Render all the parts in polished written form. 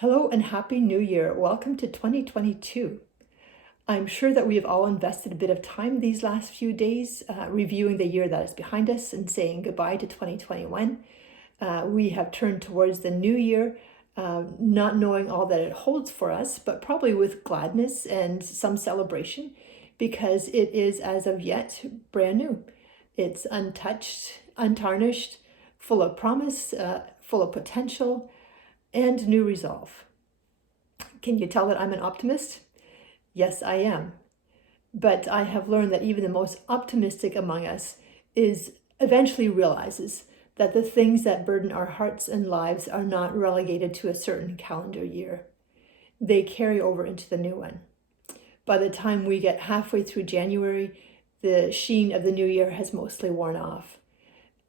Hello and Happy New Year. Welcome to 2022. I'm sure that we have all invested a bit of time these last few days reviewing the year that is behind us and saying goodbye to 2021. We have turned towards the new year, not knowing all that it holds for us, but probably with gladness and some celebration because it is, as of yet, brand new. It's untouched, untarnished, full of promise, full of potential, and new resolve. Can you tell that I'm an optimist? Yes, I am. But I have learned that even the most optimistic among us eventually realizes that the things that burden our hearts and lives are not relegated to a certain calendar year. They carry over into the new one. By the time we get halfway through January, the sheen of the new year has mostly worn off.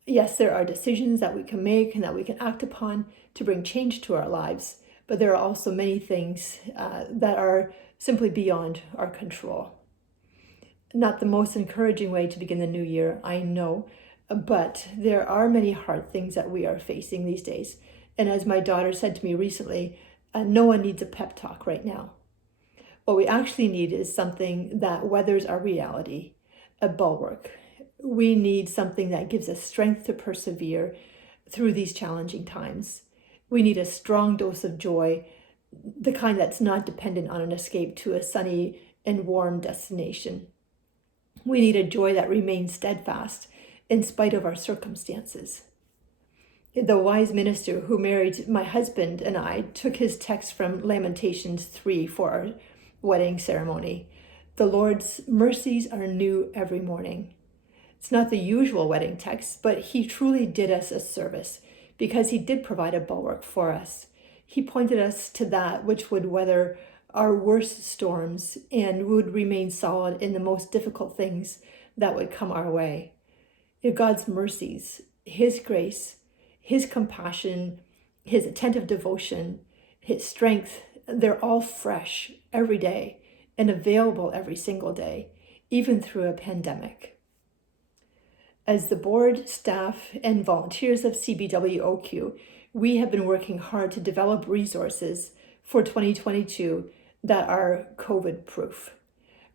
Yes, there are decisions that we can make and that we can act upon to bring change to our lives, but there are also many things that are simply beyond our control. Not the most encouraging way to begin the new year, I know, but there are many hard things that we are facing these days. And as my daughter said to me recently, no one needs a pep talk right now. What we actually need is something that weathers our reality, a bulwark. We need something that gives us strength to persevere through these challenging times. We need a strong dose of joy, the kind that's not dependent on an escape to a sunny and warm destination. We need a joy that remains steadfast in spite of our circumstances. The wise minister who married my husband and I took his text from Lamentations 3 for our wedding ceremony. The Lord's mercies are new every morning. It's not the usual wedding text, but he truly did us a service because he did provide a bulwark for us. He pointed us to that which would weather our worst storms and would remain solid in the most difficult things that would come our way. God's mercies, his grace, his compassion, his attentive devotion, his strength, they're all fresh every day and available every single day, even through a pandemic. As the board, staff, and volunteers of CBWOQ, we have been working hard to develop resources for 2022 that are COVID-proof.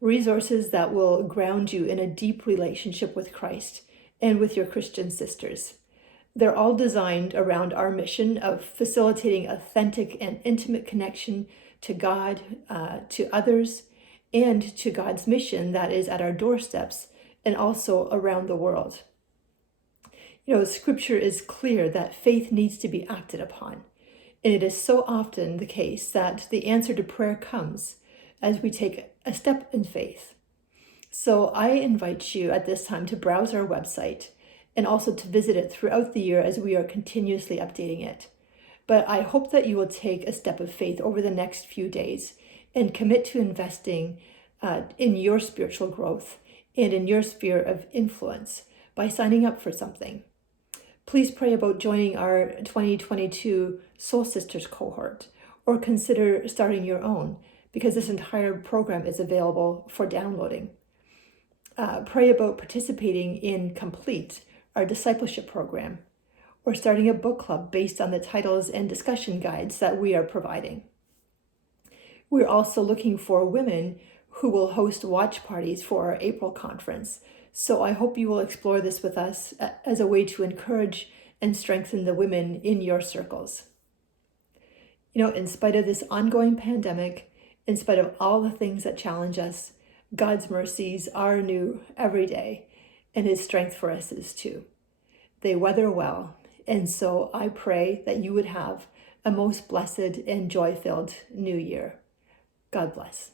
Resources that will ground you in a deep relationship with Christ and with your Christian sisters. They're all designed around our mission of facilitating authentic and intimate connection to God, to others, and to God's mission that is at our doorsteps and also around the world. Scripture is clear that faith needs to be acted upon. And it is so often the case that the answer to prayer comes as we take a step in faith. So I invite you at this time to browse our website and also to visit it throughout the year as we are continuously updating it. But I hope that you will take a step of faith over the next few days and commit to investing in your spiritual growth and in your sphere of influence by signing up for something. Please pray about joining our 2022 Soul Sisters cohort or consider starting your own because this entire program is available for downloading. Pray about participating in Complete, our discipleship program, or starting a book club based on the titles and discussion guides that we are providing. We're also looking for women who will host watch parties for our April conference. So I hope you will explore this with us as a way to encourage and strengthen the women in your circles. In spite of this ongoing pandemic, in spite of all the things that challenge us, God's mercies are new every day, and his strength for us is too. They weather well, and so I pray that you would have a most blessed and joy-filled new year. God bless.